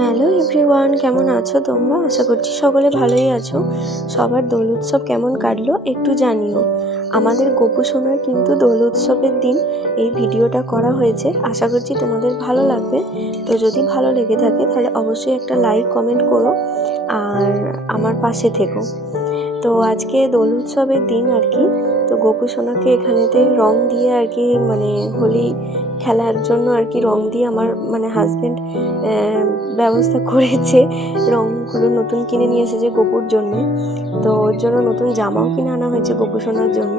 Hello everyone, কেমন আছো তোমরা? আশা করছি সকলে ভালোই আছো। সবার দোল উৎসব কেমন কাটলো একটু জানিও। আমাদের গোপু সোনার কিন্তু দোল উৎসবের দিন এই ভিডিওটা করা হয়েছে। আশা করছি তোমাদের ভালো লাগবে। তো যদি ভালো লেগে থাকে তাহলে অবশ্যই একটা লাইক কমেন্ট করো আর আমার পাশে থেকো। তো আজকে দোল উৎসবের দিন আর কি। তো গোপু সোনাকে এখানেতে রং দিয়ে আর কি মানে হোলি খেলার জন্য আর কি রং দিয়ে আমার হাজব্যান্ড ব্যবস্থা করেছে। রংগুলো নতুন কিনে নিয়ে এসেছে গোপুর জন্য। তো ওর জন্য নতুন জামাও কিনে আনা হয়েছে গোপু সোনার জন্য।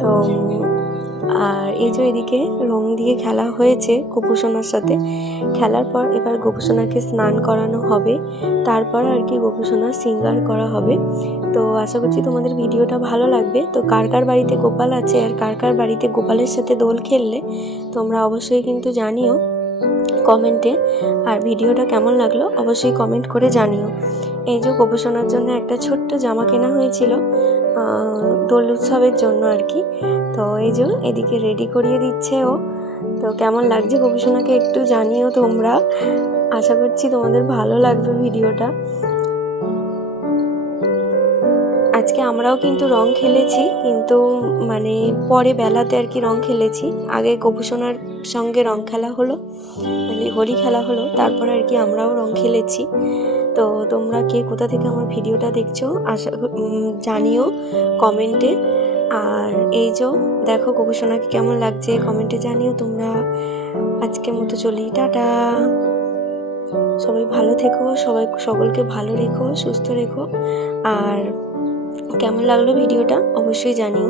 তো আর এই যে এদিকে রং দিয়ে খেলা হয়েছে গোপু সোনার সাথে। খেলার পর এবার গোপু সোনাকে স্নান করানো হবে, তারপর আর কি গোপু সোনার শৃঙ্গার করা হবে। তো আশা করছি তোমাদের ভিডিওটা ভালো লাগবে। তো কার কার বাড়িতে গোপাল আছে আর কার কার বাড়িতে গোপালের সাথে দোল খেললে তোমরা অবশ্যই কিন্তু জানিও কমেন্টে। আর ভিডিওটা কেমন লাগলো অবশ্যই কমেন্ট করে জানিও। এই যে গোপু সোনার জন্য একটা ছোট্ট জামা কেনা হয়েছিল দোল উৎসবের জন্য আর কি। তো এই যে এদিকে রেডি করিয়ে দিচ্ছে ও। তো কেমন লাগছে গোপু সোনাকে একটু জানিও তোমরা। আশা করছি তোমাদের ভালো লাগবে ভিডিওটা। আজকে আমরাও কিন্তু রং খেলেছি, কিন্তু পরে বেলাতে আর কি রং খেলেছি। আগে গোপু সোনার সঙ্গে রং খেলা হলো, হোলি খেলা হলো, তারপর আর কি আমরাও রং খেলেছি। তো তোমরা কে কোথা থেকে আমার ভিডিওটা দেখছো জানিও কমেন্টে। আর এই যে দেখো গোপু সোনাকে কেমন লাগছে কমেন্টে জানিও তোমরা। আজকের মতো চলি, টাটা। সবাই ভালো থেকো, সকলকে ভালো রেখো, সুস্থ রেখো। আর কেমন লাগলো ভিডিওটা অবশ্যই জানিও।